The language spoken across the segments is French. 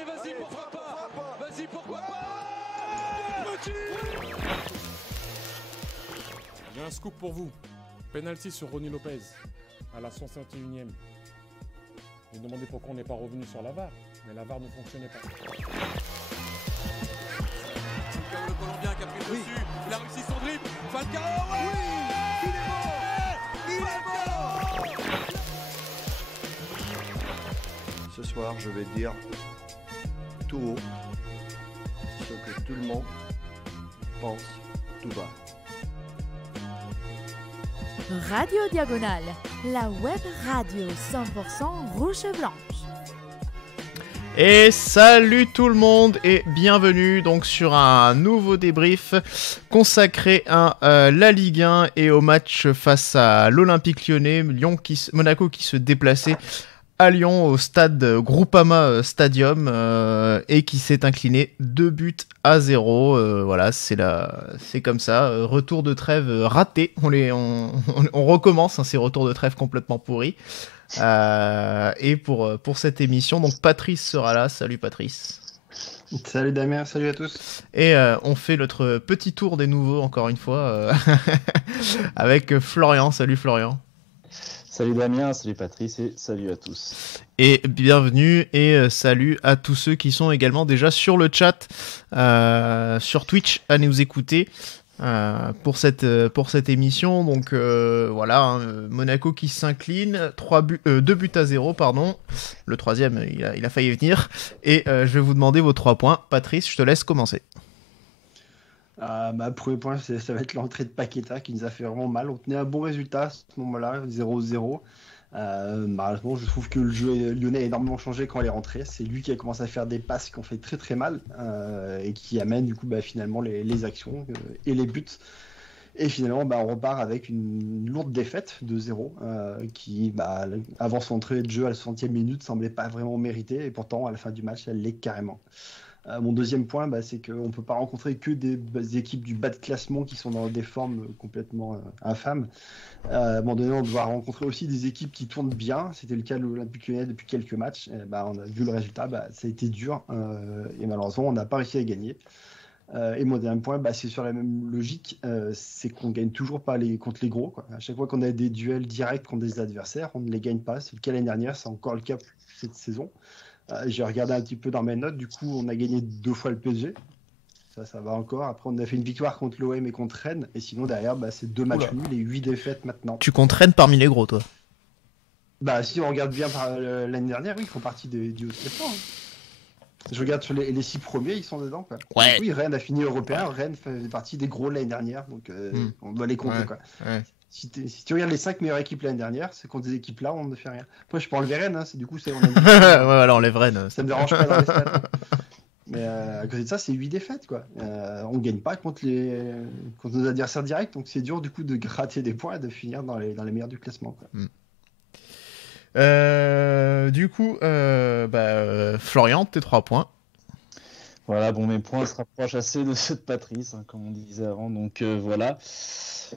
Allez, vas-y, pourquoi pas. Vas-y, pourquoi pas. J'ai un scoop pour vous. Penalty sur Ronny Lopez à la 151e. J'ai demandé pourquoi on n'est pas revenu sur la VAR, mais la VAR ne fonctionnait pas. Falcao, le Colombien qui a pris le dessus. Il a réussi son dribble. Falcao, il est mort. Ce soir, je vais dire tout haut ce que tout le monde pense tout bas. Radio Diagonale, la web radio 100% rouge et blanche. Et salut tout le monde et bienvenue donc sur un nouveau débrief consacré à la Ligue 1 et au match face à l'Olympique Lyonnais, Monaco qui se déplaçait à Lyon au stade Groupama Stadium et qui s'est incliné 2-0. Voilà, c'est comme ça. Retour de trêve raté. On recommence ces retours de trêve complètement pourris. Et pour cette émission, donc Patrice sera là. Salut Patrice. Salut Damien, salut à tous. Et on fait notre petit tour des nouveaux encore une fois avec Florian. Salut Florian. Salut Damien, salut Patrice et salut à tous. Et bienvenue et salut à tous ceux qui sont également déjà sur le chat, sur Twitch à nous écouter pour cette émission. Donc voilà, Monaco qui s'incline, 2-0, pardon. Le troisième, il a failli venir. Et je vais vous demander vos 3 points. Patrice, je te laisse commencer. Premier point, ça va être l'entrée de Paqueta qui nous a fait vraiment mal. On tenait un bon résultat à ce moment-là, 0-0. Malheureusement, je trouve que le jeu lyonnais a énormément changé quand il est rentré. C'est lui qui a commencé à faire des passes qui ont fait très très mal et qui amènent du coup finalement les actions et les buts. Et finalement, on repart avec une lourde défaite de 0 qui, avant son entrée de jeu à la 60e minute, semblait pas vraiment méritée. Et pourtant, à la fin du match, elle l'est carrément. Mon deuxième point, c'est qu'on ne peut pas rencontrer que des équipes du bas de classement qui sont dans des formes complètement infâmes. À un moment donné, on doit rencontrer aussi des équipes qui tournent bien. C'était le cas de l'Olympique Lyonnais depuis quelques matchs. On a vu le résultat, ça a été dur et malheureusement, on n'a pas réussi à gagner. Et mon dernier point, c'est sur la même logique, c'est qu'on ne gagne toujours pas contre les gros, quoi. À chaque fois qu'on a des duels directs contre des adversaires, on ne les gagne pas. C'est le cas l'année dernière, c'est encore le cas cette saison. J'ai regardé un petit peu dans mes notes, du coup on a gagné 2 fois le PSG, ça va encore. Après on a fait une victoire contre l'OM et contre Rennes, et sinon derrière c'est 2 matchs nuls et 8 défaites maintenant. Tu comptes Rennes parmi les gros, toi? Si on regarde bien l'année dernière, oui, ils font partie du haut de classement. Je regarde sur les 6 premiers, ils sont dedans, quoi. Ouais. Donc, oui, Rennes a fini européen, Rennes fait partie des gros l'année dernière, donc on doit les compter, ouais. Quoi. Ouais. Si tu regardes les 5 meilleures équipes l'année dernière, c'est contre des équipes là, on ne fait rien. Après, je peux enlever Rennes, on a ouais, alors on lève Rennes. Ça me dérange pas dans les stats. Mais à côté de ça, c'est 8 défaites, quoi. On gagne pas contre nos adversaires directs, donc c'est dur du coup de gratter des points et de finir dans les meilleurs du classement, quoi. Du coup, Florian, tes 3 points. Voilà, mes points se rapprochent assez de ceux de Patrice, comme on disait avant. Donc voilà.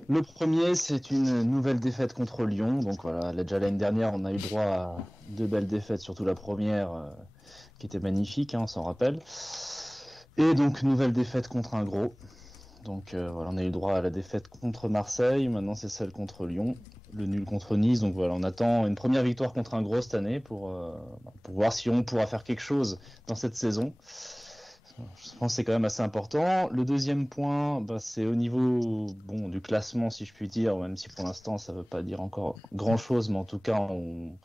Le premier, c'est une nouvelle défaite contre Lyon. Donc voilà, déjà l'année dernière, on a eu droit à 2 belles défaites, surtout la première qui était magnifique, on s'en rappelle. Et donc, nouvelle défaite contre un gros. Donc voilà, on a eu droit à la défaite contre Marseille. Maintenant, c'est celle contre Lyon. Le nul contre Nice. Donc voilà, on attend une première victoire contre un gros cette année pour voir si on pourra faire quelque chose dans cette saison. Je pense que c'est quand même assez important. Le deuxième point, c'est au niveau du classement, si je puis dire, même si pour l'instant ça ne veut pas dire encore grand-chose, mais en tout cas on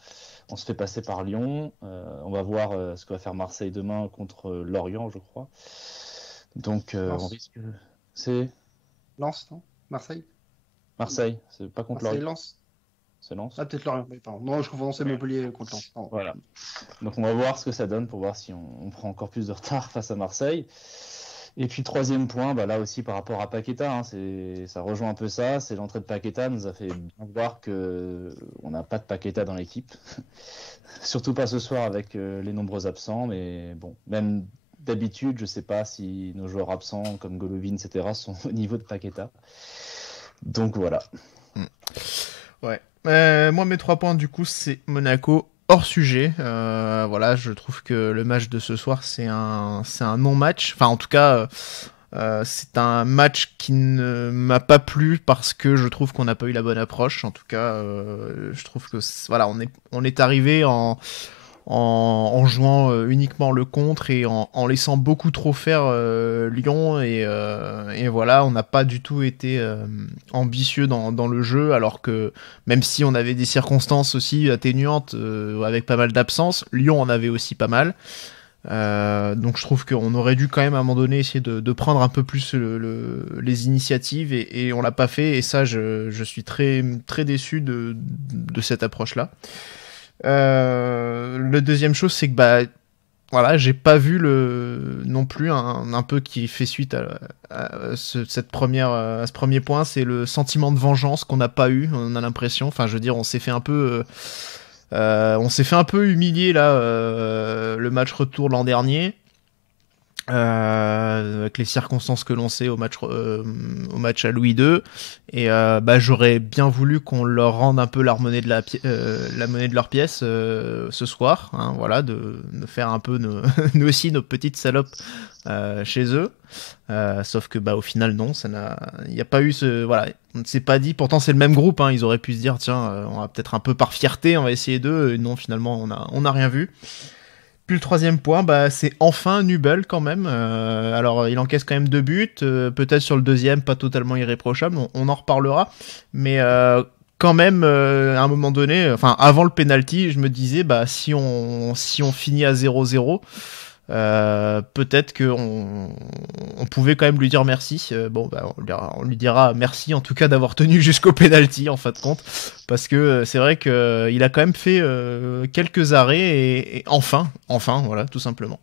se fait passer par Lyon. On va voir ce que va faire Marseille demain contre Lorient, je crois. Donc on risque... C'est Lens, non? Marseille, c'est pas contre Marseille, Lorient. Lens. C'est Lens. Ah, peut-être Lorient, mais pardon. Non, je confonds, c'est Montpellier contre Lens. Pardon. Voilà. Donc on va voir ce que ça donne pour voir si on prend encore plus de retard face à Marseille. Et puis troisième point, là aussi par rapport à Paqueta, ça rejoint un peu ça, c'est l'entrée de Paqueta, nous a fait bien voir qu'on n'a pas de Paqueta dans l'équipe. Surtout pas ce soir avec les nombreux absents, mais bon, même d'habitude, je sais pas si nos joueurs absents comme Golovin, etc. sont au niveau de Paqueta. Donc voilà. Ouais. Moi, mes 3 points, du coup, c'est Monaco, hors sujet. Voilà, je trouve que le match de ce soir, c'est un non-match. Enfin, en tout cas, c'est un match qui ne m'a pas plu parce que je trouve qu'on n'a pas eu la bonne approche. En tout cas, je trouve que voilà, on est arrivé en jouant uniquement le contre et en laissant beaucoup trop faire Lyon et voilà, on n'a pas du tout été ambitieux dans le jeu, alors que même si on avait des circonstances aussi atténuantes avec pas mal d'absences, Lyon en avait aussi pas mal. Donc je trouve qu'on aurait dû quand même à un moment donné essayer de prendre un peu plus les initiatives et on l'a pas fait, et ça je suis très, très déçu de cette approche-là. Le deuxième chose, c'est que voilà, j'ai pas vu non plus un peu qui fait suite à ce premier point, c'est le sentiment de vengeance qu'on n'a pas eu. On a l'impression, enfin je veux dire, on s'est fait un peu humilier là le match retour l'an dernier. Avec les circonstances que l'on sait au match à Louis II, et j'aurais bien voulu qu'on leur rende un peu la monnaie de leur pièce ce soir, hein, voilà, de faire un peu nous aussi nos petites salopes chez eux, sauf que au final non, il n'y a pas eu voilà, on ne s'est pas dit, pourtant c'est le même groupe, hein, ils auraient pu se dire tiens, on va peut-être un peu par fierté on va essayer d'eux, non, finalement on a rien vu. Puis le troisième point, c'est enfin Nubel quand même. Alors il encaisse quand même 2 buts, peut-être sur le deuxième pas totalement irréprochable, on en reparlera, mais quand même à un moment donné, enfin avant le penalty, je me disais si on finit à 0-0, peut-être qu'on pouvait quand même lui dire merci. On lui dira merci en tout cas d'avoir tenu jusqu'au penalty en fin de compte, parce que c'est vrai qu'il a quand même fait quelques arrêts et enfin voilà, tout simplement.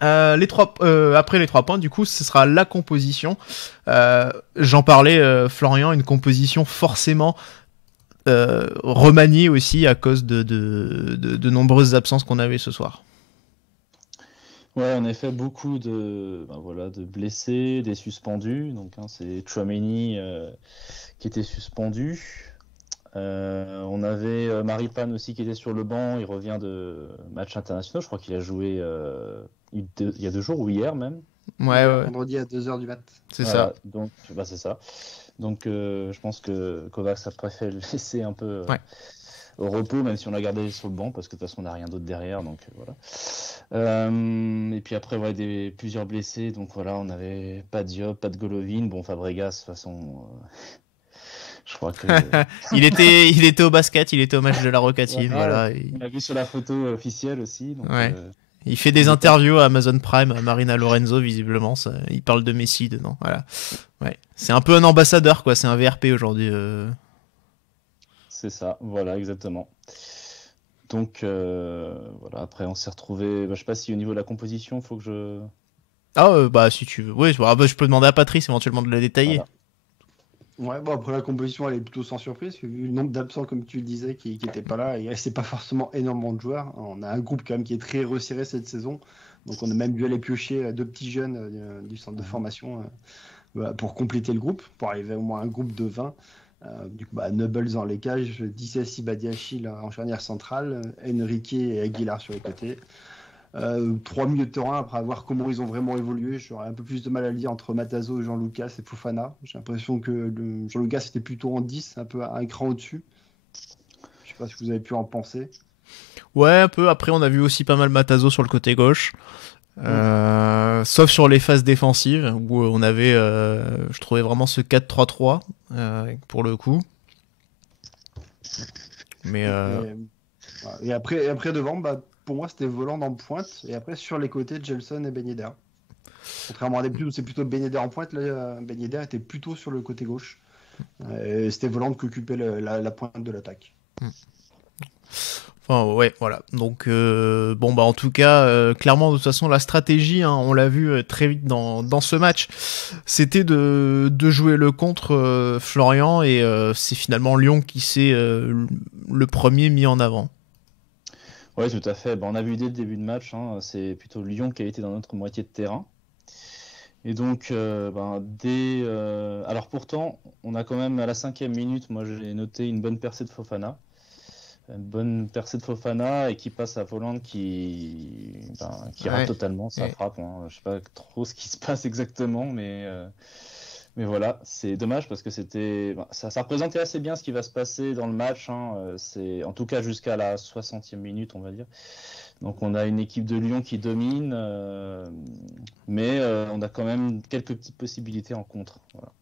Après les 3 points, du coup, ce sera la composition. J'en parlais, Florian, une composition forcément remaniée aussi à cause de nombreuses absences qu'on avait ce soir. Ouais, en effet, beaucoup de blessés, des suspendus. Donc, c'est Tchouaméni qui était suspendu. On avait Maripane aussi qui était sur le banc. Il revient de matchs internationaux. Je crois qu'il a joué il y a 2 jours ou hier même. Ouais. Vendredi à 2h du mat. C'est ça. Donc, c'est ça. Donc, je pense que Kovacs a préféré le laisser un peu au repos, même si on l'a gardé sur le banc, parce que de toute façon on n'a rien d'autre derrière, donc voilà. Et puis après plusieurs blessés, donc voilà, on avait pas Diop, pas de Golovin, bon Fabregas de toute façon, je crois que il était au basket, il était au match de la Rocatine, voilà. On l'a vu sur la photo officielle aussi. Donc, il fait des interviews à Amazon Prime, à Marina Lorenzo visiblement, il parle de Messi dedans, voilà. Ouais, c'est un peu un ambassadeur quoi, c'est un VRP aujourd'hui. C'est ça, voilà, exactement. Donc, voilà, après on s'est retrouvé. Je sais pas si au niveau de la composition, faut que je. Si tu veux. Oui, je peux demander à Patrice éventuellement de la détailler. Voilà. Ouais, après la composition, elle est plutôt sans surprise, vu le nombre d'absents, comme tu le disais, qui n'étaient pas là. Et c'est pas forcément énormément de joueurs. On a un groupe quand même qui est très resserré cette saison. Donc on a même dû aller piocher 2 petits jeunes du centre de formation pour compléter le groupe, pour arriver au moins à un groupe de 20. Du coup, Nobles dans les cages, Dissessi Badiachi en charnière centrale, Enrique et Aguilar sur les côtés. 3 milieux de terrain, après voir comment ils ont vraiment évolué, j'aurais un peu plus de mal à le dire entre Matazo, Jean-Lucas et Fofana. J'ai l'impression que Jean-Lucas était plutôt en 10, un peu un cran au-dessus. Je sais pas ce que vous avez pu en penser. Ouais, un peu. Après, on a vu aussi pas mal Matazo sur le côté gauche. Sauf sur les phases défensives où on avait, je trouvais vraiment ce 4-3-3 pour le coup. Mais et après devant, pour moi c'était Voland en pointe, et après sur les côtés Gelson et Ben Yedder. Contrairement à d'habitude où c'est plutôt Ben Yedder en pointe, là Ben Yedder était plutôt sur le côté gauche. Et c'était Voland qui occupait la pointe de l'attaque. Enfin, ouais, voilà. Donc, en tout cas, clairement, de toute façon, la stratégie, hein, on l'a vu très vite dans ce match, c'était de jouer le contre Florian, et c'est finalement Lyon qui s'est le premier mis en avant. Oui, tout à fait. On a vu dès le début de match, c'est plutôt Lyon qui a été dans notre moitié de terrain. Et donc, alors pourtant, on a quand même à la 5e minute, moi j'ai noté une bonne percée de Fofana. Une bonne percée de Fofana et qui passe à Voland qui rate totalement sa frappe. Hein. Je sais pas trop ce qui se passe exactement, mais voilà, c'est dommage parce que ça représentait assez bien ce qui va se passer dans le match. Hein. C'est en tout cas jusqu'à la 60e minute, on va dire. Donc on a une équipe de Lyon qui domine, mais on a quand même quelques petites possibilités en contre. Voilà.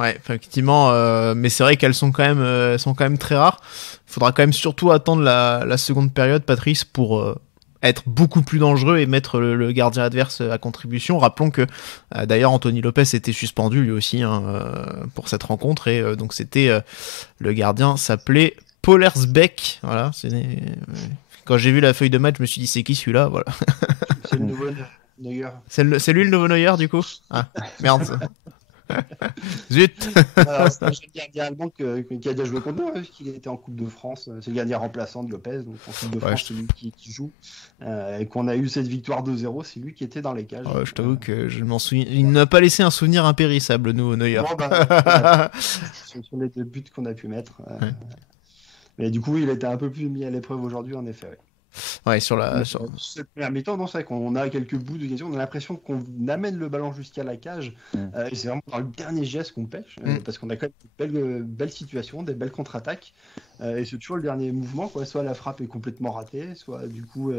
Ouais, effectivement, mais c'est vrai qu'elles sont quand même très rares. Il faudra quand même surtout attendre la seconde période, Patrice, pour être beaucoup plus dangereux et mettre le gardien adverse à contribution. Rappelons que d'ailleurs Anthony Lopez était suspendu lui aussi pour cette rencontre et donc c'était le gardien s'appelait Pollersbeck. Voilà, quand j'ai vu la feuille de match, je me suis dit c'est qui celui-là, voilà. C'est le nouveau Neuer. C'est lui le nouveau Neuer du coup. Ah merde. Zut. Alors, c'est un jeune gardien allemand qui a déjà joué contre nous, hein, qu'il était en Coupe de France. C'est le gardien remplaçant de Lopez, donc en Coupe de France, c'est lui qui joue. Et qu'on a eu cette victoire 2-0, c'est lui qui était dans les cages. Je t'avoue que je m'en souviens. Il n'a pas laissé un souvenir impérissable, nous, au Neuer. Sur les 2 buts qu'on a pu mettre. Mais du coup, il a été un peu plus mis à l'épreuve aujourd'hui, en effet. Ouais, sur cette première mi-temps, non, c'est vrai qu'on a quelques bouts d'occasion. On a l'impression qu'on amène le ballon jusqu'à la cage. Et c'est vraiment dans le dernier geste qu'on pêche, parce qu'on a quand même de belles situations, des belles contre-attaques. Et c'est toujours le dernier mouvement, quoi. Soit la frappe est complètement ratée, soit du coup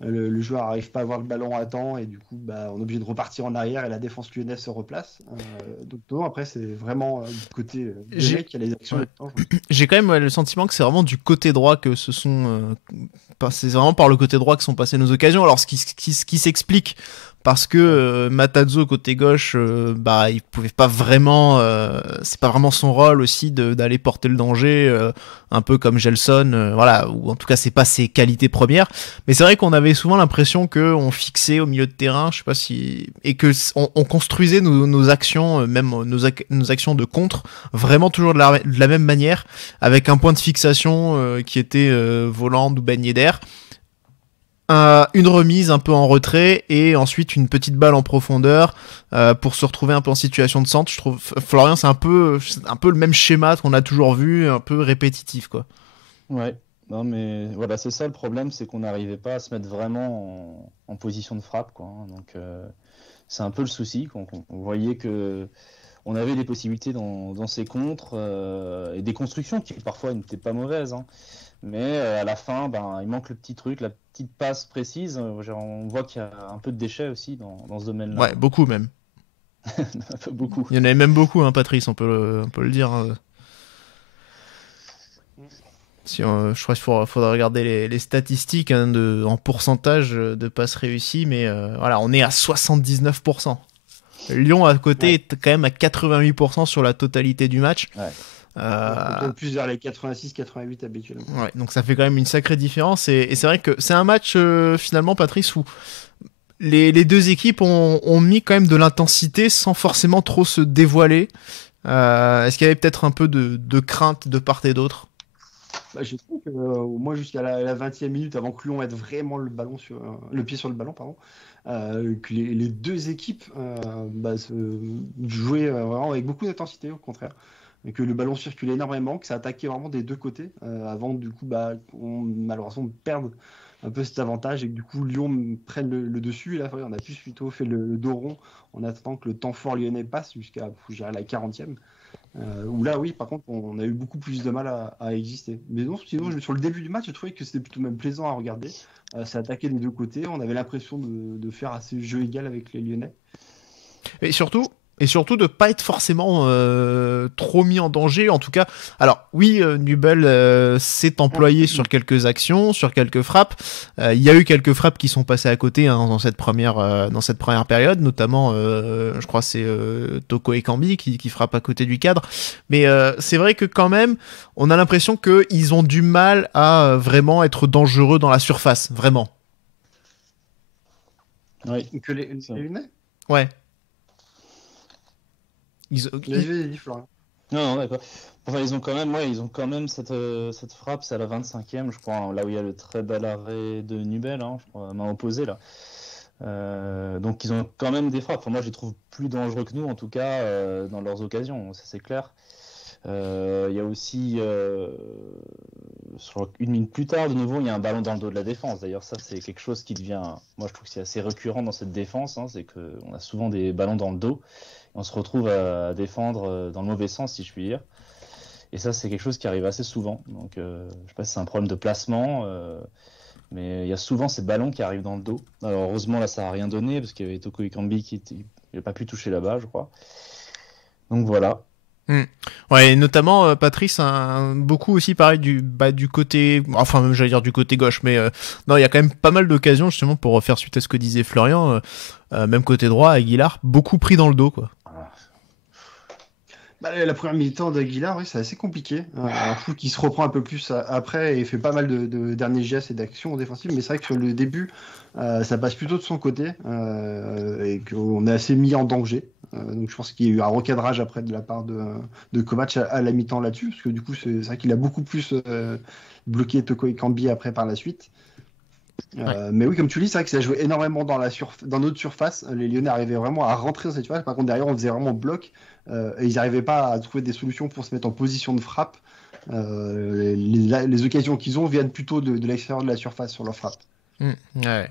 le joueur n'arrive pas à avoir le ballon à temps, et du coup on est obligé de repartir en arrière et la défense lyonnaise se replace. Donc non, après c'est vraiment du côté lyonnais qu'il y a les actions. J'ai quand même le sentiment que c'est vraiment du côté droit que c'est vraiment par le côté droit que sont passées nos occasions. Alors ce qui s'explique parce que Matarazzo côté gauche, il pouvait pas vraiment, c'est pas vraiment son rôle aussi d'aller porter le danger, un peu comme Gelson, voilà, ou en tout cas c'est pas ses qualités premières. Mais c'est vrai qu'on avait souvent l'impression que on fixait au milieu de terrain, je sais pas si, et que on construisait nos actions, même nos actions de contre, vraiment toujours de la même manière, avec un point de fixation qui était Voland ou Ben Yedder. Une remise un peu en retrait et ensuite une petite balle en profondeur pour se retrouver un peu en situation de centre. Je trouve Florian, c'est un peu le même schéma qu'on a toujours vu, un peu répétitif, quoi. Ouais, non mais voilà, c'est ça le problème, c'est qu'on n'arrivait pas à se mettre vraiment en position de frappe, quoi. Donc c'est un peu le souci. On voyait que on avait des possibilités dans ces contres et des constructions qui parfois n'étaient pas mauvaises, hein. Mais à la fin, il manque le petit truc, la petite passe précise. On voit qu'il y a un peu de déchets aussi dans ce domaine-là. Ouais, beaucoup même. Un peu beaucoup. Il y en avait même beaucoup, hein, Patrice, on peut le dire. Je crois qu'il faudra regarder les statistiques en pourcentage de passes réussies, mais voilà, on est à 79%. Lyon à côté est quand même à 88% sur la totalité du match. Ouais. On plus vers les 86-88 habituellement. Ouais, donc ça fait quand même une sacrée différence et c'est vrai que c'est un match finalement, Patrice, où les deux équipes ont mis quand même de l'intensité sans forcément trop se dévoiler. Est-ce qu'il y avait peut-être un peu de crainte de part et d'autre? Je trouve que au moins jusqu'à la 20e minute, avant que Lyon mette vraiment le pied sur le ballon, que les deux équipes jouaient vraiment avec beaucoup d'intensité, au contraire. Et que le ballon circulait énormément, que ça attaquait vraiment des deux côtés, avant du coup qu'on malheureusement perde un peu cet avantage et que du coup Lyon prenne le dessus. Et là, on a plus plutôt fait le dos rond en attendant que le temps fort lyonnais passe jusqu'à la 40e. Où là, oui, par contre, on a eu beaucoup plus de mal à exister. Mais non, sinon, sur le début du match, je trouvais que c'était plutôt même plaisant à regarder. Ça attaquait des deux côtés. On avait l'impression de faire assez jeu égal avec les Lyonnais. Et surtout de pas être forcément trop mis en danger. En tout cas, alors oui, Nubel s'est employé sur quelques actions, sur quelques frappes. Il y a eu quelques frappes qui sont passées à côté dans cette première période, notamment je crois c'est Toko Ekambi qui frappe à côté du cadre. Mais c'est vrai que quand même, on a l'impression qu'ils ont du mal à vraiment être dangereux dans la surface, vraiment. Oui. Que les Lyonnais ? Ouais. Vas-y, Florian. Non, d'accord. Enfin, ils ont quand même cette frappe, c'est à la 25e, je crois, là où il y a le très bel arrêt de Nubel, hein, je crois, main opposée, là. Donc, ils ont quand même des frappes. Enfin, moi, je les trouve plus dangereux que nous, en tout cas, dans leurs occasions, ça c'est clair. Il y a aussi, sur 1 minute plus tard, de nouveau, il y a un ballon dans le dos de la défense. D'ailleurs, ça, c'est quelque chose qui devient, moi, je trouve que c'est assez récurrent dans cette défense, hein, c'est qu'on a souvent des ballons dans le dos. Et on se retrouve à défendre dans le mauvais sens, si je puis dire. Et ça, c'est quelque chose qui arrive assez souvent. Donc, je sais pas si c'est un problème de placement, mais il y a souvent ces ballons qui arrivent dans le dos. Alors, heureusement, là, ça n'a rien donné, parce qu'il y avait Toko Ekambi qui n'a pas pu toucher là-bas, je crois. Donc, voilà. Ouais, et notamment Patrice, beaucoup aussi pareil du côté, enfin même j'allais dire du côté gauche, mais non, il y a quand même pas mal d'occasions justement pour faire suite à ce que disait Florian, même côté droit, Aguilar, beaucoup pris dans le dos, quoi. La première mi-temps d'Aguilar, oui, c'est assez compliqué. Un fou qui se reprend un peu plus après et fait pas mal de derniers gestes et d'actions défensives, mais c'est vrai que sur le début, ça passe plutôt de son côté et qu'on est assez mis en danger. Donc je pense qu'il y a eu un recadrage après de la part de Kovac à la mi-temps là-dessus, parce que du coup, c'est vrai qu'il a beaucoup plus bloqué Toko Ekambi après par la suite. Mais oui, comme tu dis, c'est vrai que ça jouait énormément dans notre surface. Les Lyonnais arrivaient vraiment à rentrer dans cette surface. Par contre, derrière, on faisait vraiment bloc. Et ils n'arrivaient pas à trouver des solutions pour se mettre en position de frappe. Les occasions qu'ils ont viennent plutôt de l'extérieur de la surface sur leur frappe. Ouais.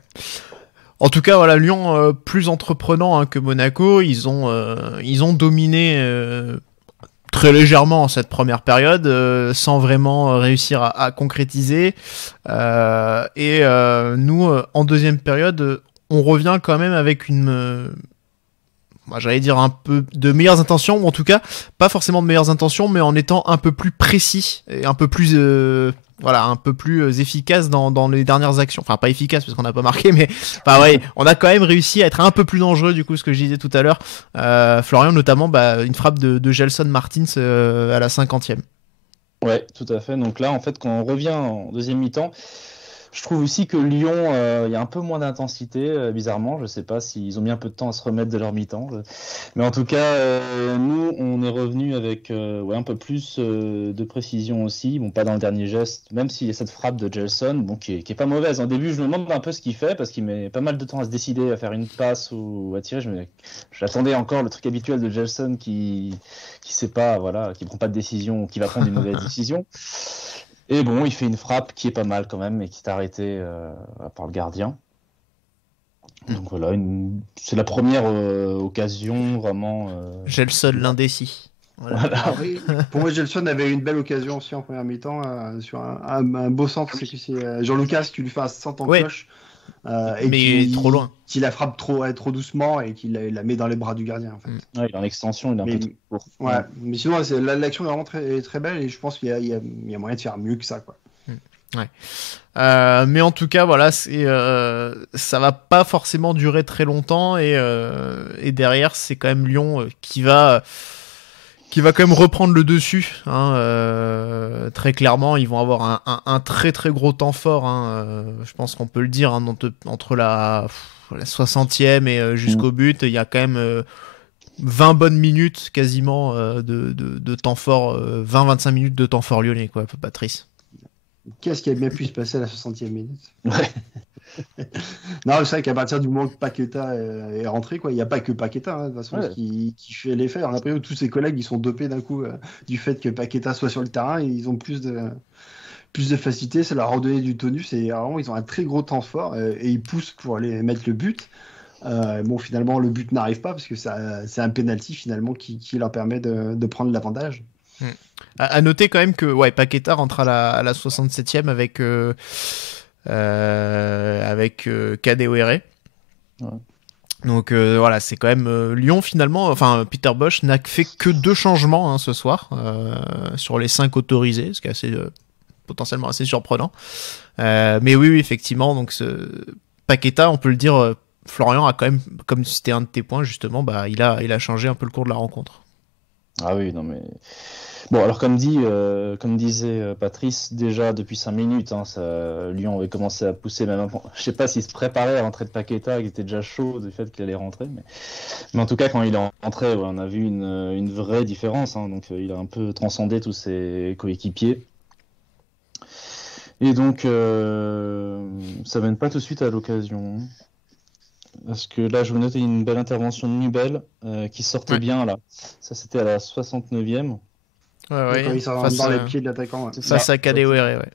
En tout cas, voilà, Lyon plus entreprenant que Monaco. Ils ont dominé très légèrement cette première période, sans vraiment réussir à concrétiser. Et nous, en deuxième période, on revient quand même avec j'allais dire un peu de meilleures intentions, ou en tout cas, pas forcément de meilleures intentions, mais en étant un peu plus précis et un peu plus efficace dans les dernières actions. Enfin, pas efficace parce qu'on n'a pas marqué, mais ouais, on a quand même réussi à être un peu plus dangereux, du coup, ce que je disais tout à l'heure. Florian, notamment, une frappe de Gelson Martins à la 50e. Ouais, tout à fait. Donc là, en fait, quand on revient en deuxième mi-temps, je trouve aussi que Lyon, il y a un peu moins d'intensité, bizarrement. Je sais pas s'ils ont mis un peu de temps à se remettre de leur mi-temps. Mais en tout cas, nous, on est revenu avec un peu plus de précision aussi. Bon, pas dans le dernier geste, même s'il y a cette frappe de Gelson, bon, qui est pas mauvaise. En début, je me demande un peu ce qu'il fait, parce qu'il met pas mal de temps à se décider à faire une passe ou à tirer. J'attendais encore le truc habituel de Gelson qui sait pas, voilà, qui prend pas de décision, qui va prendre une mauvaise décision. Et bon, il fait une frappe qui est pas mal quand même, mais qui est arrêtée par le gardien. Donc voilà, c'est la première occasion vraiment. Gelson l'indécis. Voilà. Oui. Pour moi, Gelson avait une belle occasion aussi en première mi-temps sur un beau centre. C'est Jean-Lucas qui lui fait un centre en cloche. Mais trop loin. Qui la frappe trop doucement et qui la met dans les bras du gardien. En fait. Ouais, il est en extension, il est un peu trop court. Ouais, mais sinon, l'action est vraiment très, très belle et je pense qu'il y a moyen de faire mieux que ça, quoi. Ouais. Mais en tout cas, voilà, ça va pas forcément durer très longtemps et derrière, c'est quand même Lyon qui va quand même reprendre le dessus. Très clairement, ils vont avoir un très très gros temps fort. Je pense qu'on peut le dire entre la 60e et jusqu'au but, il y a quand même 20 bonnes minutes quasiment de temps fort, 20-25 minutes de temps fort lyonnais, quoi, Patrice. Qu'est-ce qui a bien pu se passer à la 60e minute? Ouais. Non, c'est vrai qu'à partir du moment que Paqueta est rentré, quoi, il n'y a pas que Paqueta, de toute façon, qui fait l'effet. On a l'impression que tous ses collègues ils sont dopés d'un coup du fait que Paqueta soit sur le terrain et ils ont plus de facilité, ça leur a redonné du tonus et vraiment ils ont un très gros temps fort et ils poussent pour aller mettre le but. Bon, finalement, le but n'arrive pas parce que c'est un penalty finalement qui leur permet de prendre l'avantage. À noter quand même que Paqueta rentre à la 67e avec Kadewere. Ouais. Donc voilà, c'est quand même Lyon finalement. Enfin, Peter Bosz n'a fait que 2 changements ce soir sur les 5 autorisés, ce qui est assez potentiellement assez surprenant. Mais oui, effectivement, donc Paqueta, on peut le dire, Florian a quand même, comme c'était un de tes points justement, il a changé un peu le cours de la rencontre. Ah oui, non mais bon, alors comme disait Patrice, déjà depuis 5 minutes, Lyon avait commencé à pousser même je sais pas s'il se préparait à rentrer de Paqueta, qui était déjà chaud du fait qu'il allait rentrer, mais en tout cas quand il est rentré, on a vu une vraie différence, donc il a un peu transcendé tous ses coéquipiers. Et donc ça mène pas tout de suite à l'occasion. Parce que là, je me notais une belle intervention de Nubel qui sortait bien là. Ça, c'était à la 69e. Ouais, Quand il sort face dans à- les pieds de l'attaquant. Ouais. Face à Kadewere, ouais.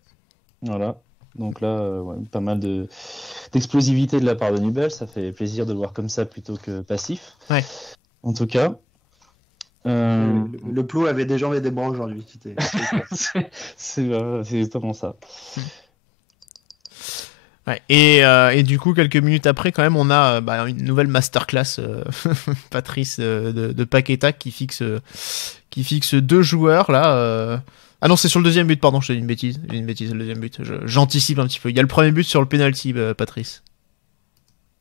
Voilà. Donc là, pas mal d'explosivité de la part de Nubel. Ça fait plaisir de le voir comme ça plutôt que passif. Ouais. En tout cas. Le Plot avait des jambes et des bras aujourd'hui. C'est exactement ça. Ouais. Et du coup, quelques minutes après, quand même, on a une nouvelle masterclass, Patrice de Paqueta qui fixe 2 joueurs là. Ah non, c'est sur le deuxième but, pardon, je te dis une bêtise. J'ai une bêtise, le deuxième but. J'anticipe un petit peu. Il y a le premier but sur le penalty, Patrice.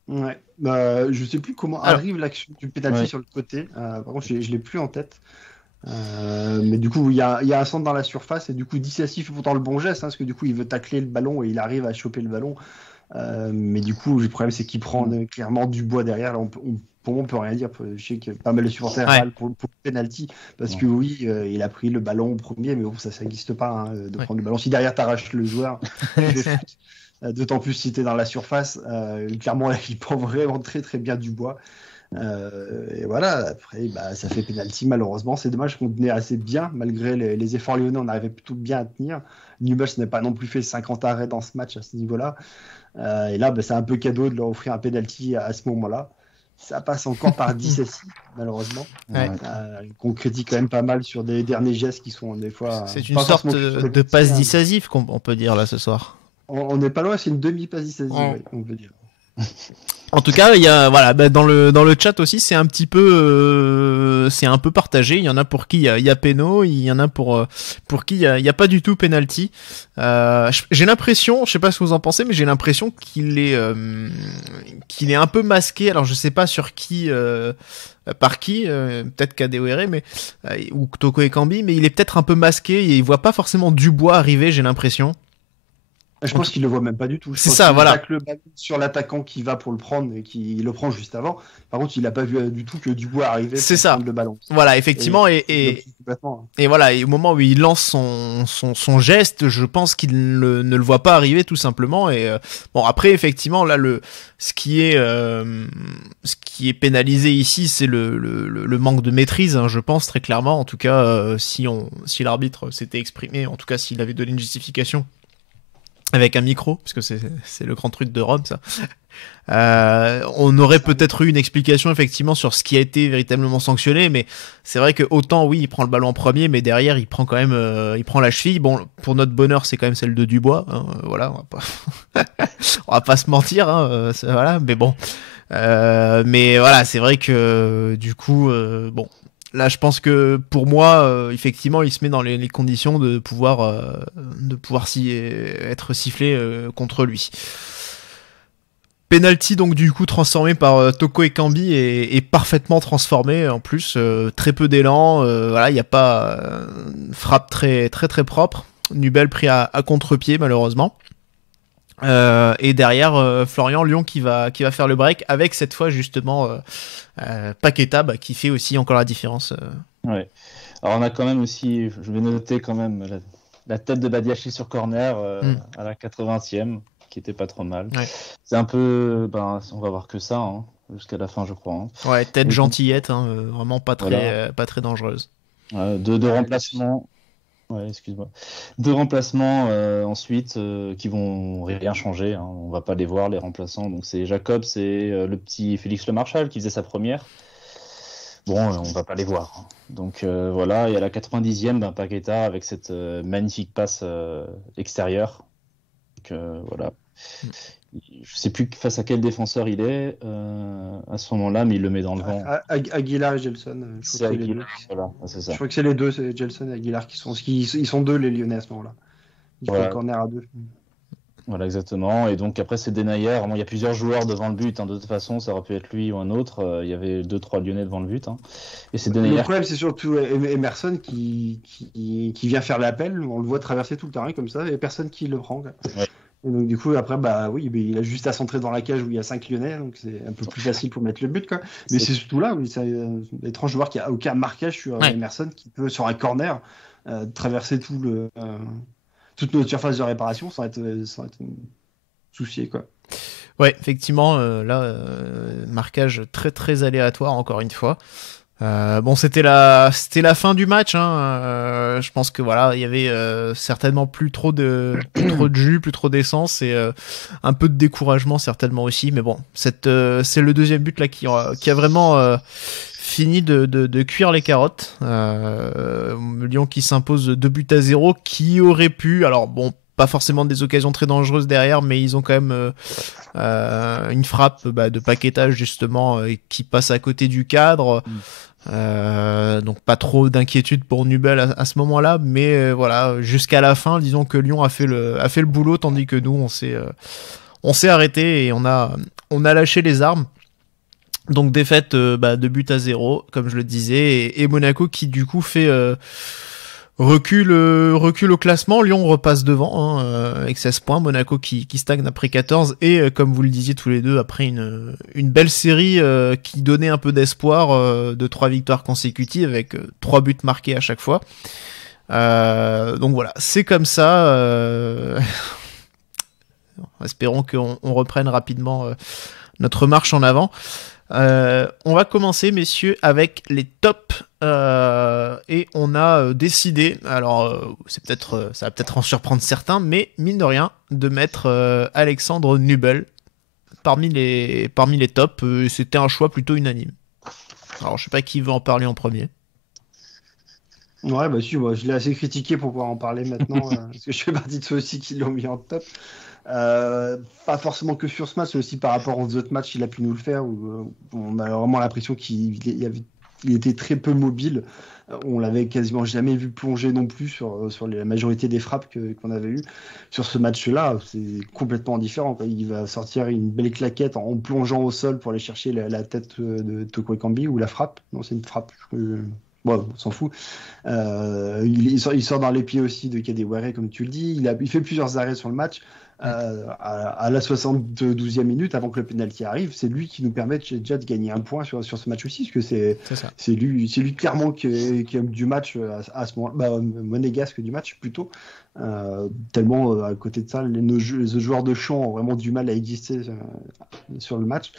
Ouais. Je sais plus comment Alors. arrive l'action du penalty Ouais. sur le côté. Par contre, je l'ai plus en tête. Mais du coup, il y a un centre dans la surface et du coup, Dissassi fait pourtant le bon geste, parce que du coup, il veut tacler le ballon et il arrive à choper le ballon. Mais du coup, le problème, c'est qu'il prend clairement Dubois derrière. Là, pour moi, on peut rien dire. Je sais que pas mal de supporters râlent pour le penalty parce que oui, il a pris le ballon au premier, mais bon, ça n'existe pas hein, de prendre le ballon. Si derrière t'arraches le joueur, tu fais faute. D'autant plus si t'es dans la surface. Clairement, il prend vraiment très très bien Dubois. Et voilà, après, ça fait penalty malheureusement. C'est dommage qu'on tenait assez bien, malgré les efforts lyonnais, on arrivait plutôt bien à tenir. Newell's n'a pas non plus fait 50 arrêts dans ce match à ce niveau-là. Et là, c'est un peu cadeau de leur offrir un penalty à ce moment-là. Ça passe encore par Dissassi, malheureusement. Ouais. Qu'on critique quand même pas mal sur des derniers gestes qui sont des fois. C'est une pas sorte forcément sur les de petits, passe hein. dissuasive qu'on peut dire là ce soir. On n'est pas loin, c'est une demi-passe Dissassi, Oh. ouais, on peut dire. En tout cas, il y a dans le chat aussi, c'est un petit peu c'est un peu partagé. Il y en a pour qui il y a péno, il y en a pour qui il y a pas du tout penalty. J'ai l'impression, je sais pas ce que vous en pensez, mais j'ai l'impression qu'il est un peu masqué. Alors je sais pas sur qui par qui, peut-être Kadewere mais ou Toko Ekambi, mais il est peut-être un peu masqué et il voit pas forcément Dubois arriver, j'ai l'impression. Je pense qu'il le voit même pas du tout. Je C'est pense ça, qu'il voilà. attaque le ballon sur l'attaquant qui va pour le prendre et qui le prend juste avant. Par contre, il n'a pas vu du tout que Dubois arrivait C'est pour ça. prendre le ballon. Voilà, effectivement, Et complètement. et voilà, et au moment où il lance son geste, je pense qu'il ne le voit pas arriver tout simplement. Et bon, après, effectivement, là, ce qui est pénalisé ici, c'est le manque de maîtrise, hein, je pense très clairement. En tout cas, si l'arbitre s'était exprimé, en tout cas, s'il avait donné une justification avec un micro, parce que c'est le grand truc de Rome, ça. On aurait peut-être eu une explication effectivement sur ce qui a été véritablement sanctionné, mais c'est vrai que autant oui, il prend le ballon en premier, mais derrière il prend quand même, il prend la cheville. Bon, pour notre bonheur, c'est quand même celle de Dubois. Hein, voilà, on va pas se mentir. Hein, voilà, mais bon. Mais voilà, c'est vrai que du coup, bon. Là, je pense que pour moi, effectivement, il se met dans les conditions de pouvoir être sifflé contre lui. Penalty donc du coup transformé par Toko Ekambi et parfaitement transformé en plus, très peu d'élan, voilà, il n'y a pas frappe très très très propre. Nubel pris à contre-pied malheureusement. Et derrière Florian Lyon qui va faire le break avec cette fois justement Paqueta qui fait aussi encore la différence. Ouais. Alors on a quand même aussi, je vais noter quand même la tête de Badiachil sur corner à la 80e qui était pas trop mal. Ouais. C'est un peu, on va voir que ça hein, jusqu'à la fin je crois. Hein. Ouais, tête gentillette, hein, vraiment pas très Voilà. pas très dangereuse. Deux remplacements. Ouais, excuse-moi. 2 remplacements ensuite qui vont rien changer. Hein. On va pas les voir les remplaçants. Donc c'est Jacob, c'est le petit Félix Lemarchal qui faisait sa première. Bon, on va pas les voir. Hein. Donc voilà. Et à la 90e, Paqueta avec cette magnifique passe extérieure. Donc voilà. Je sais plus face à quel défenseur il est à ce moment-là, mais il le met dans le vent. Aguilar et Gelson. C'est Aguilar, voilà, c'est ça. Je crois que c'est les deux, c'est Gelson et Aguilar ils sont deux les Lyonnais à ce moment-là. Ils font le corner à 2. Voilà, exactement. Et donc après, c'est Denayer. Il y a plusieurs joueurs devant le but. Hein. De toute façon, ça aurait pu être lui ou un autre. Il y avait 2-3 Lyonnais devant le but. Hein. Et c'est Denayer. Le problème, c'est surtout Emerson qui vient faire l'appel. On le voit traverser tout le terrain comme ça, et personne qui le prend. Quoi. Ouais. Et donc, du coup, après, il a juste à centrer dans la cage où il y a 5 Lyonnais, donc c'est un peu plus facile pour mettre le but. Quoi. Mais c'est surtout là où c'est étrange de voir qu'il n'y a aucun marquage sur Emerson qui peut, sur un corner, traverser toute notre surface de réparation sans être soucié. Quoi. Ouais, effectivement, là, marquage très très aléatoire encore une fois. Bon, c'était la fin du match. Je pense que voilà, il y avait certainement plus trop de jus, plus trop d'essence et un peu de découragement certainement aussi. Mais bon, c'est le deuxième but là qui a vraiment fini de cuire les carottes. Lyon qui s'impose 2-0, qui aurait pu, alors bon, pas forcément des occasions très dangereuses derrière, mais ils ont quand même une frappe de Paqueta justement qui passe à côté du cadre. Donc pas trop d'inquiétude pour Nubel à ce moment-là, mais voilà, jusqu'à la fin, disons que Lyon a fait le boulot, tandis que nous on s'est arrêté et on a lâché les armes. Donc défaite 2-0, comme je le disais, et Monaco qui du coup fait recule au classement. Lyon repasse devant avec 16 points, Monaco qui stagne après 14, et comme vous le disiez tous les deux, après une belle série qui donnait un peu d'espoir de 3 victoires consécutives avec 3 buts marqués à chaque fois. Donc voilà, c'est comme ça. Espérons qu'on reprenne rapidement notre marche en avant. On va commencer, messieurs, avec les tops et on a décidé, alors ça va peut-être en surprendre certains, mais mine de rien, de mettre Alexandre Nubel parmi les tops. C'était un choix plutôt unanime. Alors je sais pas qui veut en parler en premier. Ouais, bah si, je l'ai assez critiqué pour pouvoir en parler maintenant, parce que je fais partie de ceux aussi qui l'ont mis en top. Pas forcément que sur ce match, mais aussi par rapport aux autres matchs, il a pu nous le faire, où on a vraiment l'impression qu'il était très peu mobile. On l'avait quasiment jamais vu plonger non plus sur la majorité des frappes qu'on avait eues. Sur ce match-là, c'est complètement différent, quoi. Il va sortir une belle claquette en plongeant au sol pour aller chercher la tête de Toko Ekambi, ou la frappe. Non, c'est une frappe. Bon, on s'en fout. Il sort dans les pieds aussi de Kadewere, comme tu le dis. Il fait plusieurs arrêts sur le match. À la 72e minute, avant que le penalty arrive, c'est lui qui nous permet déjà de gagner un point sur ce match aussi, parce que c'est lui clairement qui a du match à ce moment-là, monégasque du match plutôt, tellement à côté de ça, les joueurs de champ ont vraiment du mal à exister sur le match.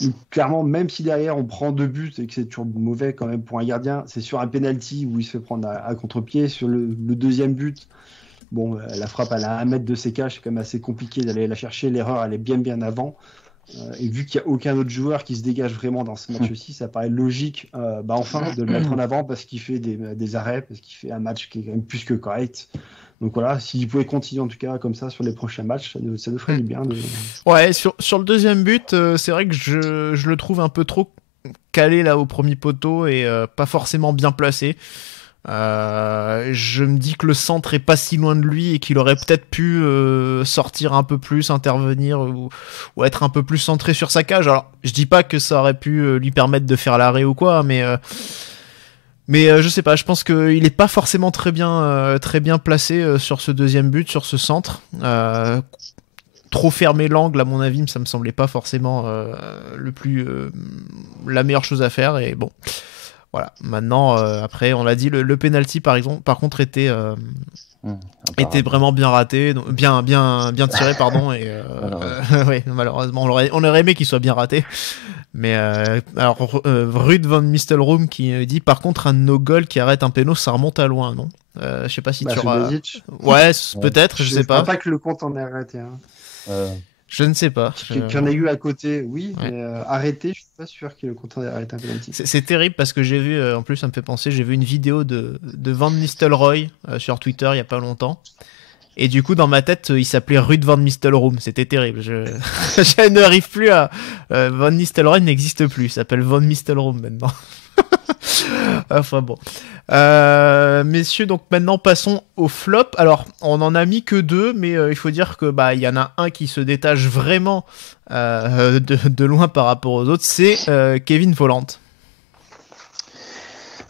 Donc, clairement, même si derrière on prend 2 buts et que c'est toujours mauvais quand même pour un gardien, c'est sur un penalty où il se fait prendre à contre-pied. Sur le deuxième but, bon, la frappe elle a 1 mètre de sécage, c'est quand même assez compliqué d'aller la chercher. L'erreur elle est bien avant. Et vu qu'il n'y a aucun autre joueur qui se dégage vraiment dans ce match aussi, ça paraît logique enfin de le mettre en avant, parce qu'il fait des arrêts, parce qu'il fait un match qui est quand même plus que correct. Donc voilà, s'il pouvait continuer en tout cas comme ça sur les prochains matchs, ça nous ferait du bien. Ouais, sur le deuxième but, c'est vrai que je le trouve un peu trop calé là au premier poteau et pas forcément bien placé. Je me dis que le centre est pas si loin de lui et qu'il aurait peut-être pu sortir un peu plus, intervenir ou être un peu plus centré sur sa cage. Alors je dis pas que ça aurait pu lui permettre de faire l'arrêt ou quoi, mais je sais pas, je pense qu'il est pas forcément très bien placé sur ce deuxième but, sur ce centre. Trop fermer l'angle, à mon avis, ça me semblait pas forcément la meilleure chose à faire, et bon. Voilà. Maintenant, après, on l'a dit, le penalty par contre était vraiment bien raté, bien tiré, pardon. Et oui, malheureusement, on aurait aimé qu'il soit bien raté. Mais alors, Ruud van Nistelrooy qui dit, par contre, un no-goal qui arrête un péno, ça remonte à loin, non? Je sais pas si tu auras. Ouais, peut-être, je sais pas. Je sais pas que le compte en ait arrêté. Je ne sais pas. Qu'il y en a eu à côté, oui, ouais. Mais arrêté, je suis pas sûr qu'il ait content d'arrêter un penalty. C'est terrible parce que j'ai vu, en plus ça me fait penser, j'ai vu une vidéo de Van Nistelrooy sur Twitter il y a pas longtemps. Et du coup, dans ma tête, il s'appelait Ruud van Nistelrooy. C'était terrible. Je n'arrive plus à... Van Nistelrooy n'existe plus. Il s'appelle Van Nistelrooy maintenant. Enfin bon. Messieurs, donc maintenant passons au flop. Alors, on en a mis que 2, mais il faut dire que il y en a un qui se détache vraiment de loin par rapport aux autres. C'est Kevin Volland.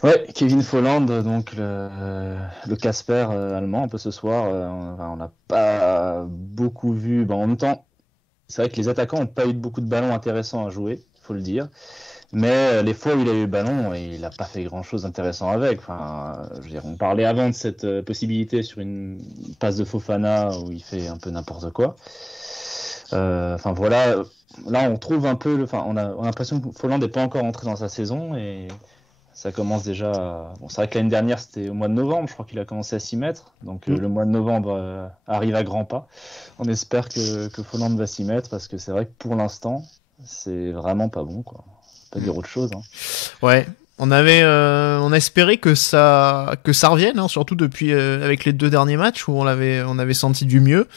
Ouais, Kevin Volland, donc le Casper allemand un peu ce soir. On n'a pas beaucoup vu. En même temps, c'est vrai que les attaquants n'ont pas eu beaucoup de ballons intéressants à jouer, faut le dire. Mais les fois où il a eu le ballon, il n'a pas fait grand-chose d'intéressant avec. Enfin, je veux dire, on parlait avant de cette possibilité sur une passe de Fofana où il fait un peu n'importe quoi. Enfin voilà, là on trouve un peu, on a l'impression que Volland n'est pas encore entré dans sa saison et Ça commence déjà. Bon, c'est vrai que l'année dernière, c'était au mois de novembre. Je crois qu'il a commencé à s'y mettre. Donc le mois de novembre arrive à grands pas. On espère que Folland va s'y mettre parce que c'est vrai que pour l'instant, c'est vraiment pas bon, quoi. Pas dire autre chose. Hein. Ouais. On a espéré que ça revienne, hein, surtout depuis avec les 2 derniers matchs où on avait senti du mieux.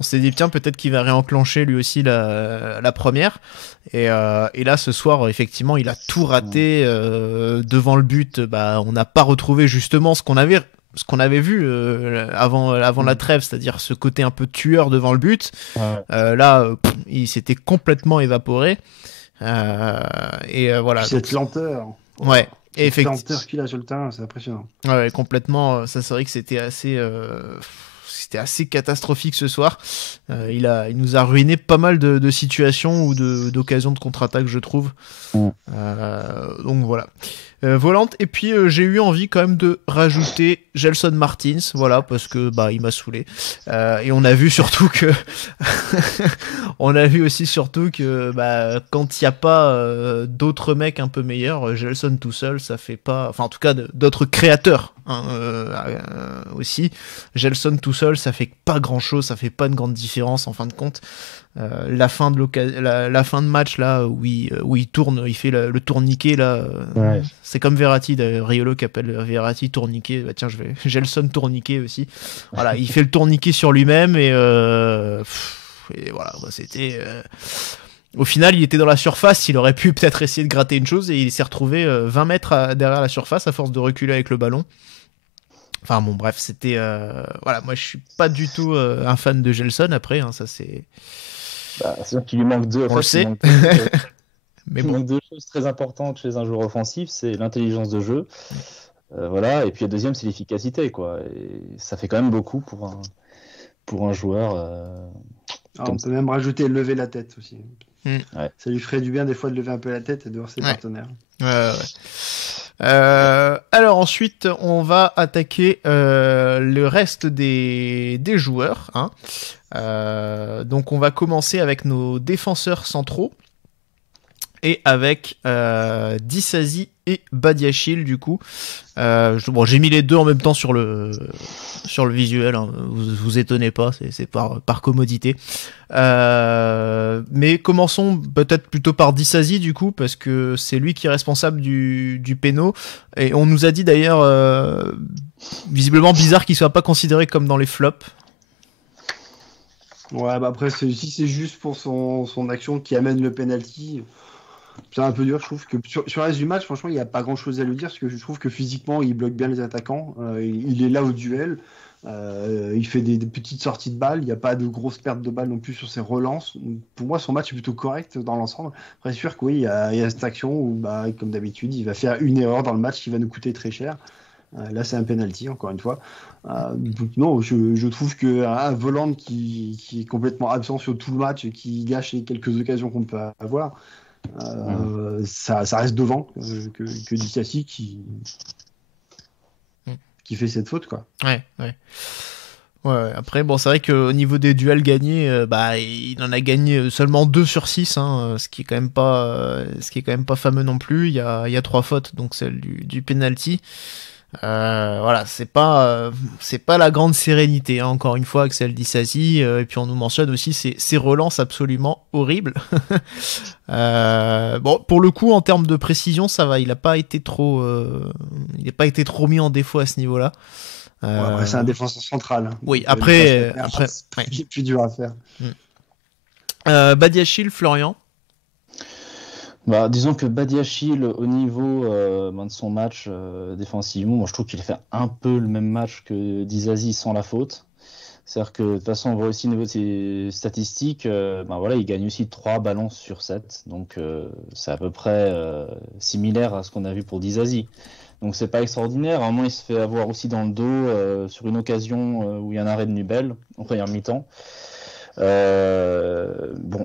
On s'est dit tiens, peut-être qu'il va réenclencher lui aussi la première. Et là ce soir effectivement il a tout raté devant le but. Bah on n'a pas retrouvé justement ce qu'on avait vu avant la trêve, c'est-à-dire ce côté un peu tueur devant le but. Là il s'était complètement évaporé. Voilà. Cette lenteur. Ouais, et effectivement. La lenteur qu'il a sur le terrain, c'est impressionnant. Ouais, complètement. Ça, c'est vrai que c'était assez catastrophique ce soir. Il nous a ruiné pas mal de situations ou d'occasions de contre-attaque, je trouve. Donc voilà. Volante. Et puis j'ai eu envie quand même de rajouter Gelson Martins, voilà, parce que il m'a saoulé. Et on a vu surtout que quand il n'y a pas d'autres mecs un peu meilleurs, Gelson tout seul, ça fait pas. Enfin, en tout cas, d'autres créateurs aussi. Gelson tout seul, ça fait pas grand chose, ça fait pas une grande différence en fin de compte. La fin de match là où il tourne, il fait le tourniquet là. Ouais. C'est comme Verratti, Riolo qui appelle Verratti tourniquet. Bah tiens, Gelson tourniquet aussi. Voilà, il fait le tourniquet sur lui-même et voilà, c'était. Au final, il était dans la surface, il aurait pu peut-être essayer de gratter une chose et il s'est retrouvé 20 mètres derrière la surface à force de reculer avec le ballon. Enfin bon, bref, c'était voilà, moi je suis pas du tout un fan de Gelson après, hein, ça c'est. C'est-à-dire qu'il lui manque deux. On le sait. Mais il manque deux choses très importantes chez un joueur offensif, c'est l'intelligence de jeu, voilà, et puis la deuxième c'est l'efficacité, quoi. Et ça fait quand même beaucoup pour un joueur. On peut même rajouter lever la tête aussi. Ouais. Ça lui ferait du bien des fois de lever un peu la tête et de voir ses partenaires. Alors ensuite, on va attaquer le reste des joueurs. Hein. Donc on va commencer avec nos défenseurs centraux et avec Disasi et Badiachil du coup. J'ai mis les deux en même temps sur le visuel, hein. Vous étonnez pas, c'est par commodité. Mais commençons peut-être plutôt par Disasi du coup, parce que c'est lui qui est responsable du péno. Et on nous a dit d'ailleurs, visiblement bizarre qu'il soit pas considéré comme dans les flops. Ouais, après, si c'est juste pour son action qui amène le penalty, c'est un peu dur. Je trouve que sur le reste du match, franchement, il n'y a pas grand chose à lui dire parce que je trouve que physiquement, il bloque bien les attaquants. Il est là au duel. Il fait des petites sorties de balles. Il n'y a pas de grosses pertes de balles non plus sur ses relances. Pour moi, son match est plutôt correct dans l'ensemble. Après, c'est sûr que oui, il y a cette action où, comme d'habitude, il va faire une erreur dans le match qui va nous coûter très cher. Là, c'est un penalty, encore une fois. Donc, non, je trouve qu'un Volland qui est complètement absent sur tout le match et qui gâche les quelques occasions qu'on peut avoir, ça reste devant que Disasi qui fait cette faute, quoi. Ouais. Après, bon, c'est vrai qu'au niveau des duels gagnés, il en a gagné seulement 2 sur 6, hein, ce qui est quand même pas fameux non plus. Il y a 3 fautes, donc celle du penalty. Voilà, c'est pas la grande sérénité, hein, encore une fois, Axel Disasi. Et puis on nous mentionne aussi ces relances absolument horribles. Bon, pour le coup, en termes de précision, ça va. Il n'a pas été trop mis en défaut à ce niveau-là. Après, c'est un défenseur central. Oui, après, c'est plus dur à faire. Badiachil, Florian. Disons que Badiachil, au niveau de son match défensivement, moi je trouve qu'il fait un peu le même match que Disasi sans la faute. C'est-à-dire que de toute façon, on voit aussi au niveau de ses statistiques, il gagne aussi 3 ballons sur 7. Donc c'est à peu près similaire à ce qu'on a vu pour Disasi. Donc c'est pas extraordinaire. À un moment, il se fait avoir aussi dans le dos sur une occasion où il y a un arrêt de Nubel en première mi-temps.